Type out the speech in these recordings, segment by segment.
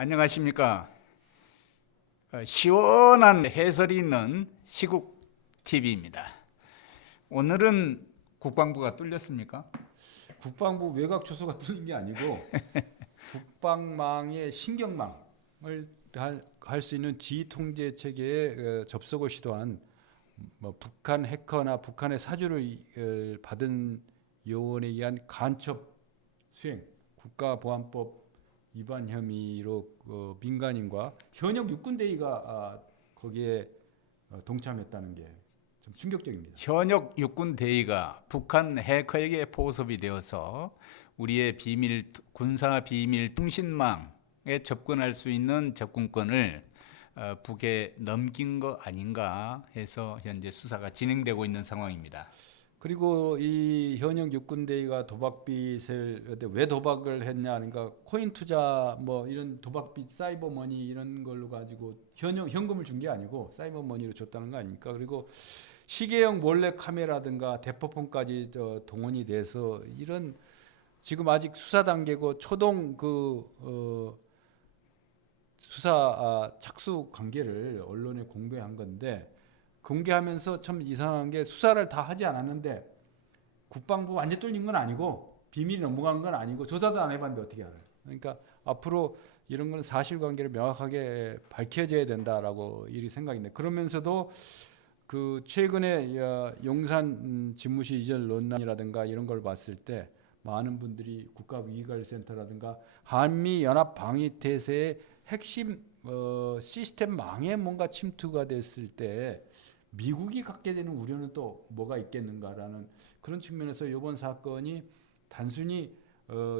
안녕하십니까. 시원한 해설이 있는 시국 TV입니다. 오늘은 국방부가 뚫렸습니까? 국방부 외곽 초소가 뚫린 게 아니고 국방망의 신경망을 할 수 있는 지휘 통제 체계에 접속을 시도한 북한 해커나 북한의 사주를 받은 요원에 의한 간첩 수행, 국가보안법 위반 혐의로 민간인과 현역 육군대위가 거기에 동참했다는 게 좀 충격적입니다. 현역 육군 대위가 북한 해커에게 포섭이 되어서 우리의 군사 비밀 통신망에 접근할 수 있는 접근권을 북에 넘긴 거 아닌가 해서 현재 수사가 진행되고 있는 상황입니다. 그리고 이 현역 육군대위가 도박빚을 왜 도박을 했냐 하니까 코인 투자 뭐 이런 도박빚 사이버 머니 이런 걸로 가지고 현금을 준 게 아니고 사이버 머니로 줬다는 거 아닙니까? 그리고 시계형 몰래 카메라든가 대포폰까지 동원이 돼서 이런 지금 아직 수사 단계고 초동 수사 착수 관계를 언론에 공개한 건데, 공개하면서 참 이상한 게 수사를 다 하지 않았는데 국방부 완전 뚫린 건 아니고 비밀이 넘어간 건 아니고 조사도 안 해봤는데 어떻게 알아요? 그러니까 앞으로 이런 건 사실관계를 명확하게 밝혀져야 된다라고 일이 생각인데, 그러면서도 그 최근에 용산 집무실 이전 논란이라든가 이런 걸 봤을 때 많은 분들이 국가위기관리센터라든가 한미연합방위태세의 핵심 시스템망에 뭔가 침투가 됐을 때 미국이 갖게 되는 우려는 또 뭐가 있겠는가라는 그런 측면에서 이번 사건이 단순히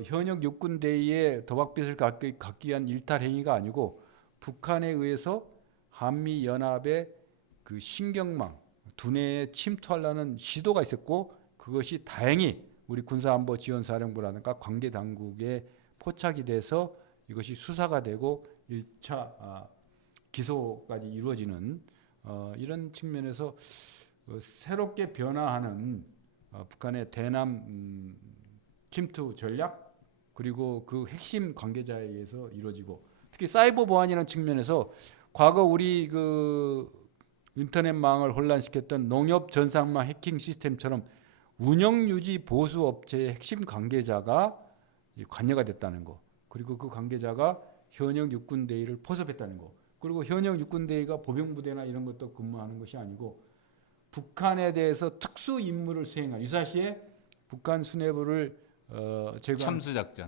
현역 육군대위의 도박빚을 갚기 위한 일탈 행위가 아니고 북한에 의해서 한미연합의 그 신경망 두뇌에 침투하려는 시도가 있었고, 그것이 다행히 우리 군사안보지원사령부라든가 관계 당국에 포착이 돼서 이것이 수사가 되고 1차 기소까지 이루어지는 이런 측면에서 새롭게 변화하는 북한의 대남 침투 전략, 그리고 그 핵심 관계자에 의해서 이루어지고, 특히 사이버 보안이라는 측면에서 과거 우리 그 인터넷망을 혼란시켰던 농협 전산망 해킹 시스템처럼 운영 유지 보수 업체의 핵심 관계자가 관여가 됐다는 거, 그리고 그 관계자가 현역 육군대위를 포섭했다는 거, 그리고 현역 육군대위가 보병부대나 이런 것도 근무하는 것이 아니고 북한에 대해서 특수 임무를 수행한, 유사시에 북한 수뇌부를 제거한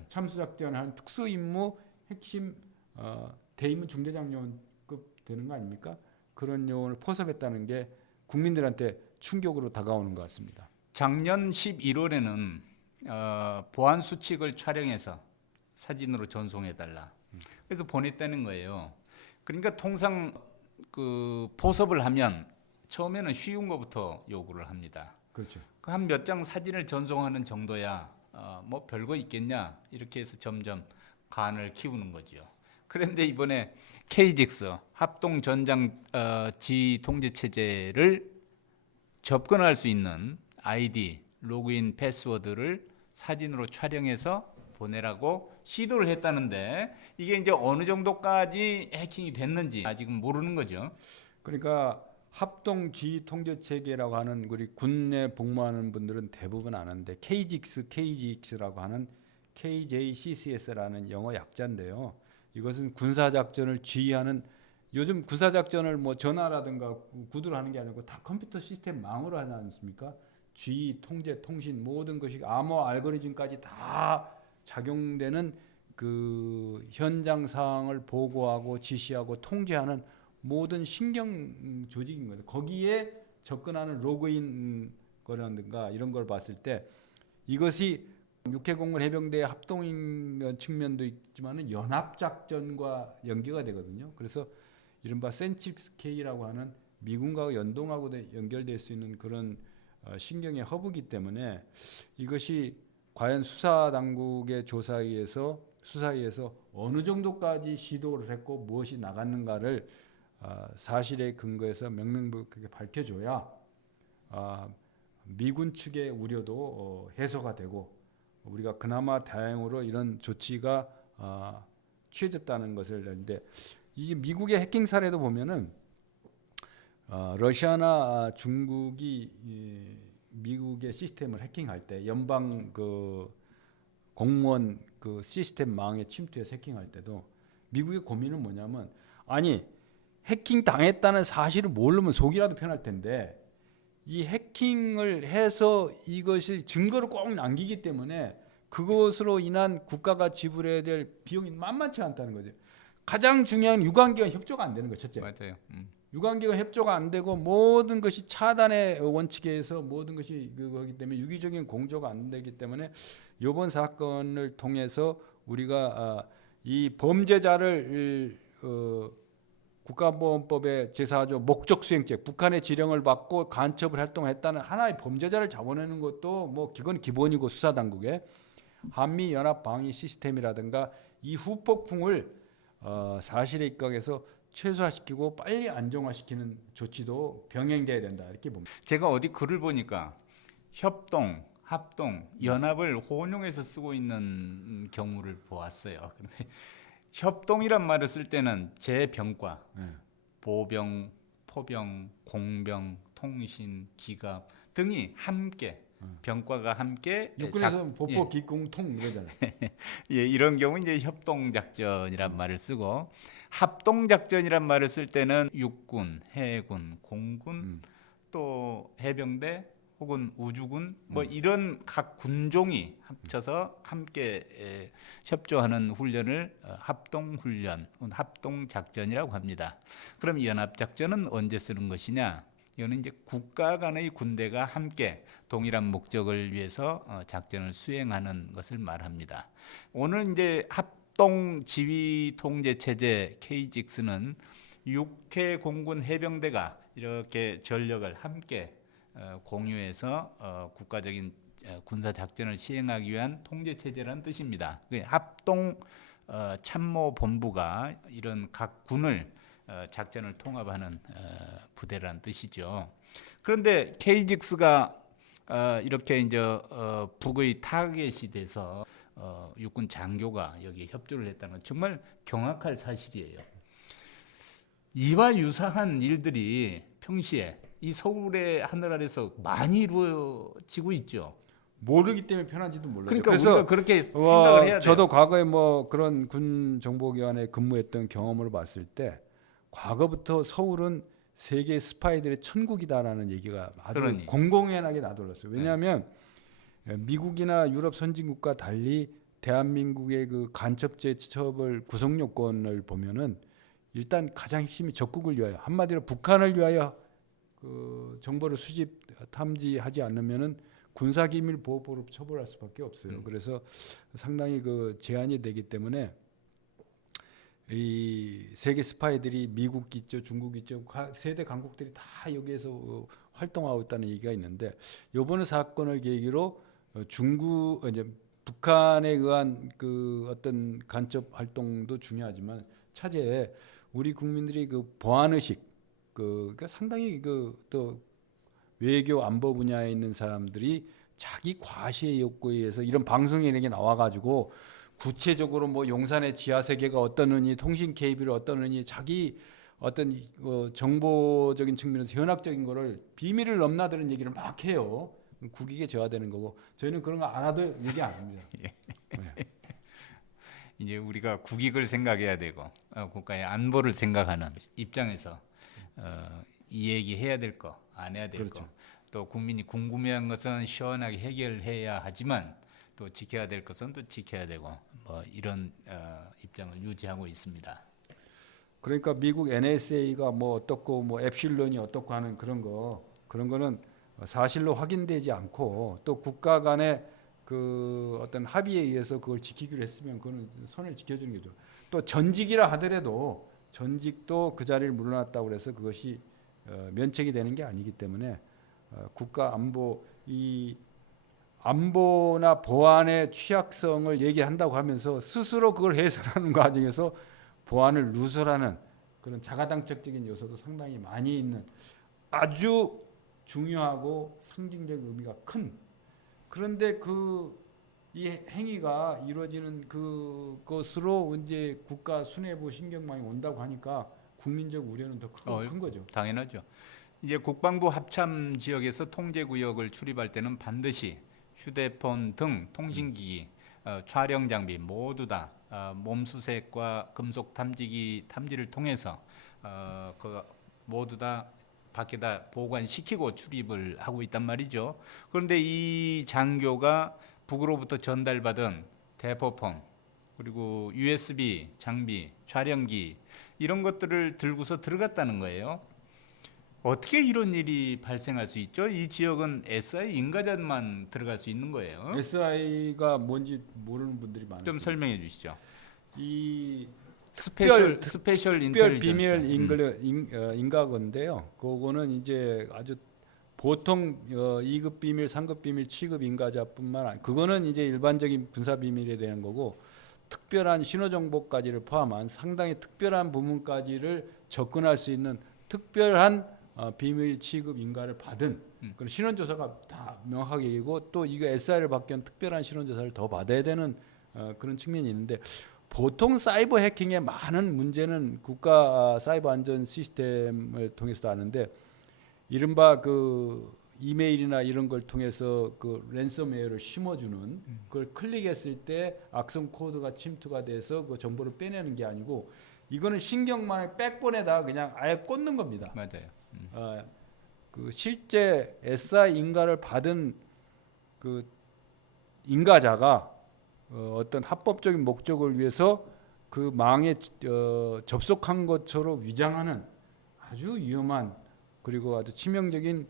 참수작전을 특수 임무 핵심 대임무 중대장요원급 되는 거 아닙니까? 그런 요원을 포섭했다는 게 국민들한테 충격으로 다가오는 것 같습니다. 작년 11월에는 보안 수칙을 촬영해서 사진으로 전송해달라. 그래서 보냈다는 거예요. 그러니까 통상 그 포섭을 하면 처음에는 쉬운 것부터 요구를 합니다. 그렇죠. 한 몇 장 사진을 전송하는 정도야 뭐 별거 있겠냐 이렇게 해서 점점 간을 키우는 거죠. 그런데 이번에 KGX 합동 전장 지휘 통제 체제를 접근할 수 있는 아이디, 로그인 패스워드를 사진으로 촬영해서 보내라고 시도를 했다는데, 이게 이제 어느 정도까지 해킹이 됐는지 아직은 모르는 거죠. 그러니까 합동 지휘 통제 체계라고 하는, 우리 군내 복무하는 분들은 대부분 아는데 KGX라고 하는 KJCCS라는 영어 약자인데요. 이것은 군사작전을 지휘하는, 요즘 군사작전을 뭐 전화라든가 구두로 하는 게 아니고 다 컴퓨터 시스템 망으로 하지 않습니까? 지휘, 통제, 통신 모든 것이 암호 알고리즘까지 다 작용되는 그 현장 상황을 보고하고 지시하고 통제하는 모든 신경 조직인 거예요. 거기에 접근하는 로그인 거라든가 이런 걸 봤을 때 이것이 육해공군 해병대의 합동인 측면도 있지만 연합작전과 연계가 되거든요. 그래서 이른바 센칙스K라고 하는 미군과 연동하고 연결될 수 있는 그런 신경의 허브이기 때문에 이것이 과연 수사당국의 수사에 의해서 어느 정도까지 시도를 했고 무엇이 나갔는가를 사실에 근거해서 명명백백하게 밝혀줘야 미군 측의 우려도 해소가 되고, 우리가 그나마 다행으로 이런 조치가 취해졌다는 것을 했는데 이 미국의 해킹 사례도 보면은 러시아나 중국이 미국의 시스템을 해킹할 때 연방 그 공무원 그 시스템망에 침투해서 해킹할 때도 미국의 고민은 뭐냐면 아니 해킹 당했다는 사실을 모르면 속이라도 편할 텐데 이 해킹을 해서 이것이 증거를 꼭 남기기 때문에 그것으로 인한 국가가 지불해야 될 비용이 만만치 않다는 거죠. 가장 중요한 유관기관 협조가 안 되는 거죠. 첫째. 맞아요. 유관기관 협조가 안 되고 모든 것이 차단의 원칙에 의해서 모든 것이 그거기 때문에 유기적인 공조가 안 되기 때문에 이번 사건을 통해서 우리가 이 범죄자를 국가보안법의 제4조 목적 수행죄 북한의 지령을 받고 간첩을 활동했다는 하나의 범죄자를 잡아내는 것도 뭐 그건 기본이고 수사 당국의 한미 연합 방위 시스템이라든가 이 후폭풍을 사실에 입각해서 최소화시키고 빨리 안정화시키는 조치도 병행돼야 된다 이렇게 봅니다. 제가 어디 글을 보니까 협동, 합동, 연합을 혼용해서 쓰고 있는 경우를 보았어요. 그런데 협동이란 말을 쓸 때는 재병과, 보병, 포병, 공병, 통신, 기갑 등이 함께 병과가 함께 육군에서 보포, 기공, 통 이러잖아요. 예, 이런 경우 이제 협동 작전이란 말을 쓰고 합동 작전이란 말을 쓸 때는 육군, 해군, 공군 또 해병대 혹은 우주군 뭐 이런 각 군종이 합쳐서 함께 협조하는 훈련을 합동 훈련, 합동 작전이라고 합니다. 그럼 연합 작전은 언제 쓰는 것이냐? 이거는 이제 국가 간의 군대가 함께 동일한 목적을 위해서 작전을 수행하는 것을 말합니다. 오늘 이제 합동 지휘 통제 체제 KGICS는 6회 공군 해병대가 이렇게 전력을 함께 공유해서 국가적인 군사 작전을 시행하기 위한 통제 체제라는 뜻입니다. 합동 참모 본부가 이런 각 군을 작전을 통합하는 부대라는 뜻이죠. 그런데 KGICS가 이렇게 이제 북의 타겟이 돼서 육군 장교가 여기에 협조를 했다는 건 정말 경악할 사실이에요. 이와 유사한 일들이 평시에 이 서울의 하늘 아래서 많이 이루어지고 있죠. 모르기 때문에 편한지도 몰라요. 그러니까 그래서 우리가 그렇게 생각을 해야 돼요. 저도 과거에 뭐 그런 군 정보기관에 근무했던 경험을 봤을 때 과거부터 서울은 세계 스파이들의 천국이다라는 얘기가 아주 그러니. 공공연하게 나돌았어요. 왜냐하면 미국이나 유럽 선진국과 달리 대한민국의 그 간첩죄 처벌 구성 요건을 보면은 일단 가장 핵심이 적국을 위하여 한마디로 북한을 위하여 그 정보를 수집 탐지하지 않으면은 군사기밀보호법으로 처벌할 수밖에 없어요. 그래서 상당히 그 제한이 되기 때문에 이 세계 스파이들이 미국 있죠, 중국 있죠, 세대 강국들이 다 여기에서 활동하고 있다는 얘기가 있는데 이번 사건을 계기로 중국 이제 북한에 의한 그 어떤 간첩 활동도 중요하지만 차제에 우리 국민들이 그 보안 의식 그러니까 상당히 그 또 외교 안보 분야에 있는 사람들이 자기 과시의 욕구에 의해서 이런 방송에 이렇게 나와가지고 구체적으로 뭐 용산의 지하 세계가 어떠느니 통신 케이블이 어떠느니 자기 어떤 정보적인 측면에서 현학적인 거를 비밀을 넘나드는 얘기를 막 해요. 국익에 저하되는 거고 저희는 그런 거 알아도 얘기 안 합니다. 네. 이제 우리가 국익을 생각해야 되고 국가의 안보를 생각하는 입장에서 이 얘기 해야 될 거, 안 해야 될 그렇죠. 거, 또 국민이 궁금해한 것은 시원하게 해결해야 하지만 또 지켜야 될 것은 또 지켜야 되고 뭐 이런 입장을 유지하고 있습니다. 그러니까 미국 NSA가 뭐 어떻고 뭐 엡실론이 어떻고 하는 그런 거는 사실로 확인되지 않고 또 국가 간의 그 어떤 합의에 의해서 그걸 지키기로 했으면 그거는 선을 지켜주는 게죠. 또 전직이라 하더라도 전직도 그 자리를 물러났다고 그래서 그것이 면책이 되는 게 아니기 때문에 국가 안보 이 안보나 보안의 취약성을 얘기한다고 하면서 스스로 그걸 해설하는 과정에서 보안을 누설하는 그런 자가당착적인 요소도 상당히 많이 있는 아주 중요하고 상징적 의미가 큰 그런데 그 이 행위가 이루어지는 그것으로 이제 국가 수뇌부 신경망이 온다고 하니까 국민적 우려는 더 큰 거죠. 당연하죠. 이제 국방부 합참 지역에서 통제 구역을 출입할 때는 반드시 휴대폰 등 통신기기, 촬영 장비 모두 다 몸수색과 금속 탐지를 통해서 그 모두 다 밖에다 보관시키고 출입을 하고 있단 말이죠. 그런데 이 장교가 북으로부터 전달받은 대포폰 그리고 USB 장비, 촬영기 이런 것들을 들고서 들어갔다는 거예요. 어떻게 이런 일이 발생할 수 있죠? 이 지역은 SI 인가자만 들어갈 수 있는 거예요. SI가 뭔지 모르는 분들이 많아요. 좀 설명해 주시죠. 이 스페셜 특별 인텔리전스. 비밀 인가건데요. 그거는 이제 아주 보통 2급 비밀, 3급 비밀, 7급 인가자뿐만 아니라 그거는 이제 일반적인 군사 비밀에 대한 거고 특별한 신호 정보까지를 포함한 상당히 특별한 부분까지를 접근할 수 있는 특별한 비밀 취급 인가를 받은 그런 신원 조사가 다 명확하게 이고 또 이거 SI를 받기 위한 특별한 신원 조사를 더 받아야 되는 그런 측면이 있는데 보통 사이버 해킹의 많은 문제는 국가 사이버 안전 시스템을 통해서도 아는데 이른바 그 이메일이나 이런 걸 통해서 그 랜섬웨어를 심어주는 그걸 클릭했을 때 악성 코드가 침투가 돼서 그 정보를 빼내는 게 아니고 이거는 신경망의 백본에다 그냥 아예 꽂는 겁니다. 맞아요. 그 실제 SI 인가를 받은 그 인가자가 어떤 합법적인 목적을 위해서 그 망에 접속한 것처럼 위장하는 아주 위험한 그리고 아주 치명적인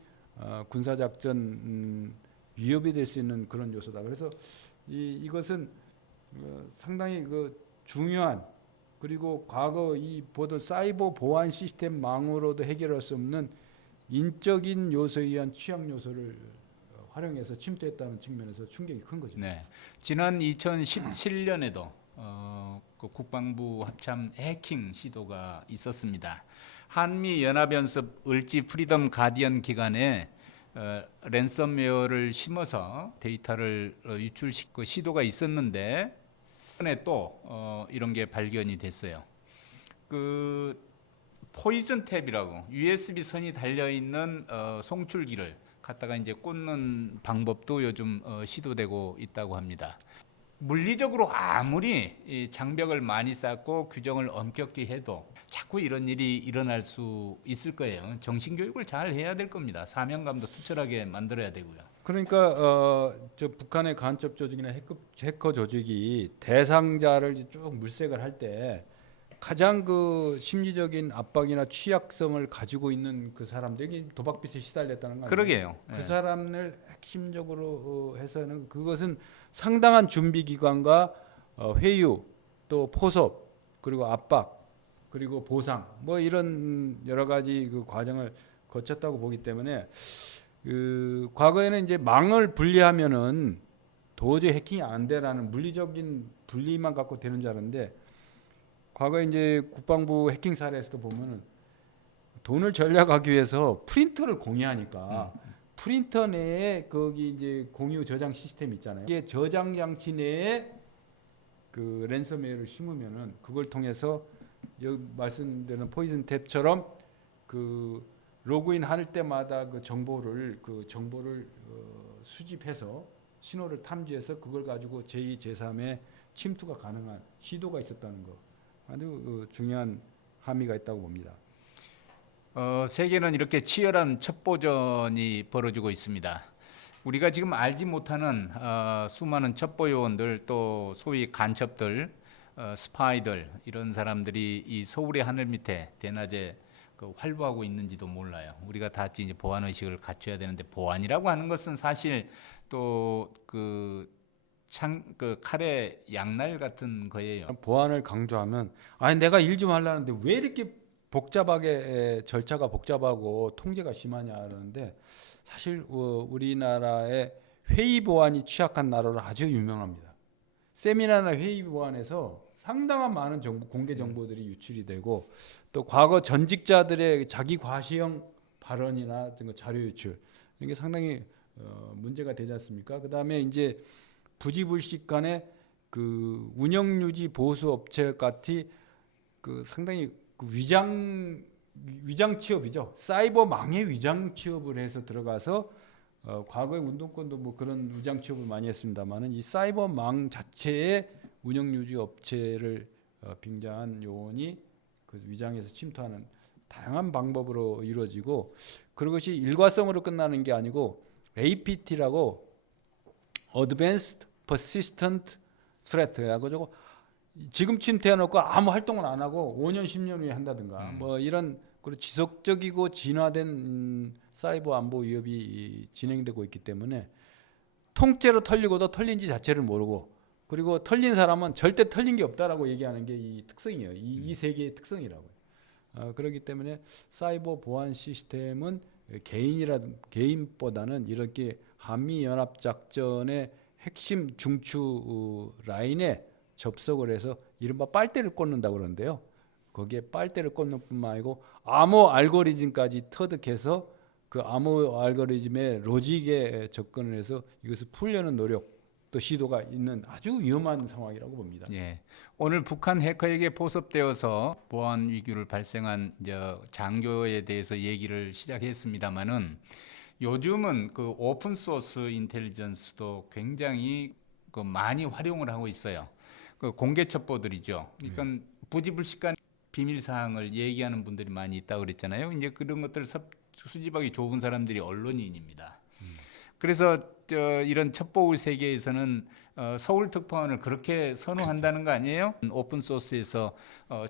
군사작전 위협이 될 수 있는 그런 요소다. 그래서 이것은 상당히 그 중요한 그리고 과거 이 보던 사이버 보안 시스템 망으로도 해결할 수 없는 인적인 요소에 의한 취약 요소를 활용해서 침투했다는 측면에서 충격이 큰 거죠. 네. 지난 2017년에도 그 국방부 합참 해킹 시도가 있었습니다. 한미 연합연습 을지 프리덤 가디언 기간에 랜섬웨어를 심어서 데이터를 유출시키고 시도가 있었는데 이번에 또 이런 게 발견이 됐어요. 그 포이즌 탭이라고 USB 선이 달려 있는 송출기를 갖다가 이제 꽂는 방법도 요즘 시도되고 있다고 합니다. 물리적으로 아무리 이 장벽을 많이 쌓고 규정을 엄격히 해도 자꾸 이런 일이 일어날 수 있을 거예요. 정신 교육을 잘 해야 될 겁니다. 사명감도 투철하게 만들어야 되고요. 그러니까 저 북한의 간첩 조직이나 해커 조직이 대상자를 쭉 물색을 할 때 가장 그 심리적인 압박이나 취약성을 가지고 있는 그 사람들이 도박빚에 시달렸다는 거 아니에요? 그러게요. 그 사람을 핵심적으로 해서는 그것은 상당한 준비 기간과 회유 또 포섭 그리고 압박 그리고 보상 뭐 이런 여러 가지 그 과정을 거쳤다고 보기 때문에 그 과거에는 이제 망을 분리하면은 도저히 해킹이 안 돼라는 물리적인 분리만 갖고 되는 줄 알았는데 과거에 이제 국방부 해킹 사례에서도 보면은 돈을 절약하기 위해서 프린터를 공유하니까 프린터 내에 거기 이제 공유 저장 시스템 있잖아요. 이게 저장 장치 내에 그 랜섬웨어를 심으면은 그걸 통해서 여기 말씀드린 포이즌 탭처럼 그 로그인 할 때마다 그 정보를 수집해서 신호를 탐지해서 그걸 가지고 제2, 제3의 침투가 가능한 시도가 있었다는 거 아주 중요한 함의가 있다고 봅니다. 세계는 이렇게 치열한 첩보전이 벌어지고 있습니다. 우리가 지금 알지 못하는 수많은 첩보 요원들 또 소위 간첩들, 스파이들 이런 사람들이 이 서울의 하늘 밑에 대낮에 그 활보하고 있는지도 몰라요. 우리가 다 이제 보안 의식을 갖춰야 되는데 보안이라고 하는 것은 사실 또 그 칼의 양날 같은 거예요. 보안을 강조하면 아니 내가 일 좀 하려는데 왜 이렇게 복잡하게 절차가 복잡하고 통제가 심하냐 하는데 사실 우리나라의 회의 보안이 취약한 나라로 아주 유명합니다. 세미나나 회의 보안에서 상당한 많은 공개 정보들이 유출이 되고 또 과거 전직자들의 자기 과시형 발언이나 자료 유출 이게 상당히 문제가 되지 않습니까? 그다음에 이제 부지불식 간의 그 운영 유지 보수 업체 같이 그 상당히 그 위장 취업이죠. 사이버망의 위장 취업을 해서 들어가서 과거에 운동권도 뭐 그런 위장 취업을 많이 했습니다만은 이 사이버망 자체의 운영 유지 업체를 빙자한 요원이 그 위장에서 침투하는 다양한 방법으로 이루어지고 그것이 일과성으로 끝나는 게 아니고 APT라고 Advanced Persistent Threat라고 저거 지금 침투해놓고 아무 활동을 안 하고 5년 10년 후에 한다든가 뭐 이런 그리고 지속적이고 진화된 사이버 안보 위협이 진행되고 있기 때문에 통째로 털리고도 털린지 자체를 모르고 그리고 털린 사람은 절대 털린 게 없다라고 얘기하는 게 이 특성이에요. 이 세계의 특성이라고요. 그렇기 때문에 사이버 보안 시스템은 개인보다는 이렇게 한미 연합 작전의 핵심 중추 라인에 접속을 해서 이른바 빨대를 꽂는다고 그러는데요. 거기에 빨대를 꽂는 뿐만 아니고 암호 알고리즘까지 터득해서 그 암호 알고리즘의 로직에 접근을 해서 이것을 풀려는 노력 또 시도가 있는 아주 위험한 상황이라고 봅니다. 예. 오늘 북한 해커에게 보섭되어서 보안 위기를 발생한 이제 장교에 대해서 얘기를 시작했습니다만은 요즘은 그 오픈 소스 인텔리전스도 굉장히 그 많이 활용을 하고 있어요. 그 공개 첩보들이죠. 그러니까 부지불식간 비밀 사항을 얘기하는 분들이 많이 있다고 그랬잖아요. 이제 그런 것들을 수집하기 좋은 사람들이 언론인입니다. 그래서 이런 첩보의 세계에서는 서울특파원을 그렇게 선호한다는 거 아니에요? 오픈 소스에서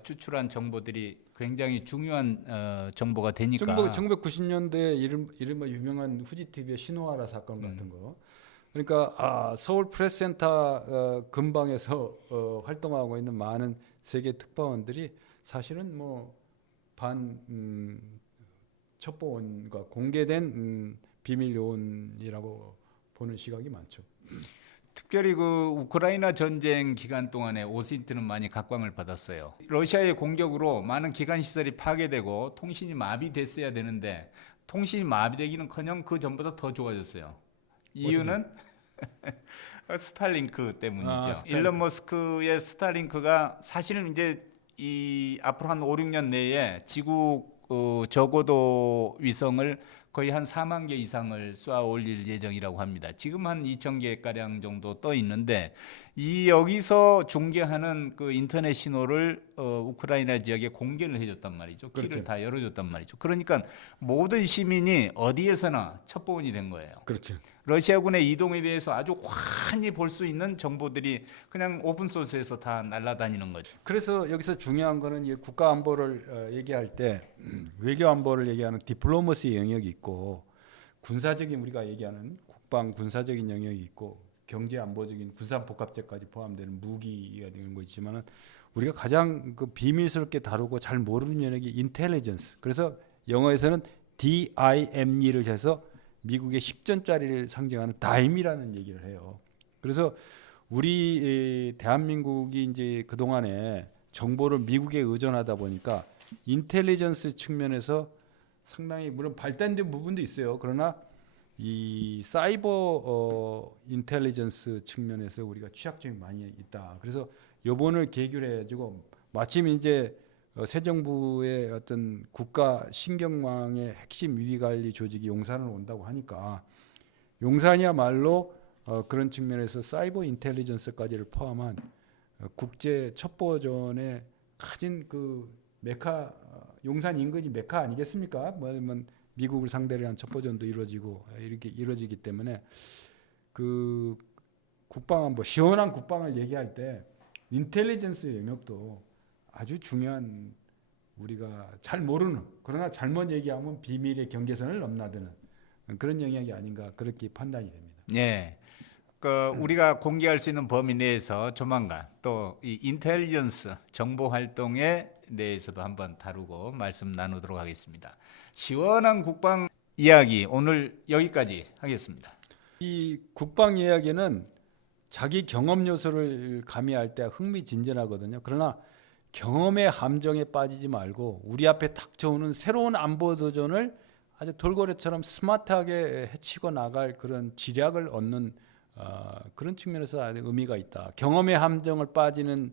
추출한 정보들이 굉장히 중요한 정보가 되니까. 1990년대 이른바 유명한 후지TV의 신호하라 사건 같은 거. 그러니까 서울 프레스센터 근방에서 활동하고 있는 많은 세계 특파원들이 사실은 뭐 첩보원과 공개된 비밀 요원이라고 보는 시각이 많죠. 특별히 그 우크라이나 전쟁 기간 동안에 오신트는 많이 각광을 받았어요. 러시아의 공격으로 많은 기관 시설이 파괴되고 통신이 마비됐어야 되는데 통신이 마비되기는커녕 그 전보다 더 좋아졌어요. 이유는 스타링크 때문이죠. 스타링크. 일론 머스크의 스타링크가 사실은 이제 이 앞으로 한 5, 6년 내에 지구 저고도 위성을 거의 한 4만 개 이상을 쏘아 올릴 예정이라고 합니다. 지금 한 2,000개 가량 정도 떠 있는데 이 여기서 중계하는 그 인터넷 신호를 우크라이나 지역에 공개를 해줬단 말이죠. 그렇죠. 길을 다 열어줬단 말이죠. 그러니까 모든 시민이 어디에서나 첩보원이 된 거예요. 그렇죠. 러시아군의 이동에 대해서 아주 환히 볼 수 있는 정보들이 그냥 오픈 소스에서 다 날아다니는 거죠. 그래서 여기서 중요한 거는 이 국가 안보를 얘기할 때 외교 안보를 얘기하는 디플로머시 영역이 있고 군사적인 우리가 얘기하는 국방 군사적인 영역이 있고 경제 안보적인 군사 복합제까지 포함되는 무기가 되는 거 있지만은 우리가 가장 그 비밀스럽게 다루고 잘 모르는 영역이 인텔리전스. 그래서 영어에서는 DIME를 해서 미국의 10전짜리를 상징하는 다임이라는 얘기를 해요. 그래서 우리 대한민국이 이제 그 동안에 정보를 미국에 의존하다 보니까 인텔리전스 측면에서 상당히 물론 발달된 부분도 있어요. 그러나 이 사이버 인텔리전스 측면에서 우리가 취약점이 많이 있다. 그래서 요번을 계기로 해가지고 마침 이제 새 정부의 어떤 국가 신경망의 핵심 위기관리 조직이 용산을 온다고 하니까 용산이야말로 그런 측면에서 사이버 인텔리전스까지를 포함한 국제 첩보전에 가진 그 메카 용산 인근이 메카 아니겠습니까? 뭐냐면 미국을 상대로 한 첩보전도 이루어지고 이렇게 이루어지기 때문에 그 국방안보 시원한 국방을 얘기할 때 인텔리전스 영역도 아주 중요한 우리가 잘 모르는 그러나 잘못 얘기하면 비밀의 경계선을 넘나드는 그런 영역이 아닌가 그렇게 판단이 됩니다. 네. 그 우리가 공개할 수 있는 범위 내에서 조만간 또 이 인텔리전스 정보 활동에 대해서도 한번 다루고 말씀 나누도록 하겠습니다. 시원한 국방 이야기 오늘 여기까지 하겠습니다. 이 국방 이야기는 자기 경험 요소를 가미할 때 흥미진진하거든요. 그러나 경험의 함정에 빠지지 말고 우리 앞에 닥쳐오는 새로운 안보 도전을 아주 돌고래처럼 스마트하게 해치고 나갈 그런 지략을 얻는 그런 측면에서 아주 의미가 있다. 경험의 함정을 빠지는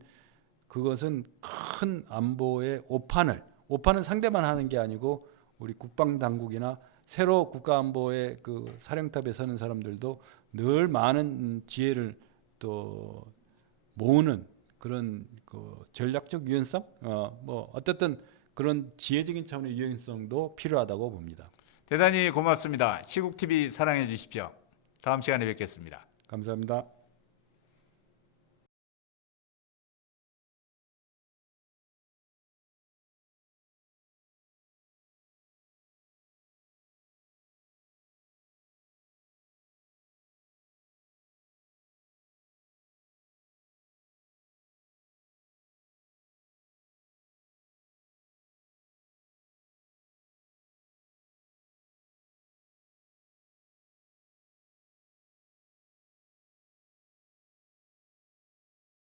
그것은 큰 안보의 오판은 상대만 하는 게 아니고 우리 국방 당국이나 새로 국가안보의 그 사령탑에 서는 사람들도 늘 많은 지혜를 또 모으는 그런 그 전략적 유연성, 뭐 어쨌든 그런 지혜적인 차원의 유연성도 필요하다고 봅니다. 대단히 고맙습니다. 시국TV 사랑해 주십시오. 다음 시간에 뵙겠습니다. 감사합니다.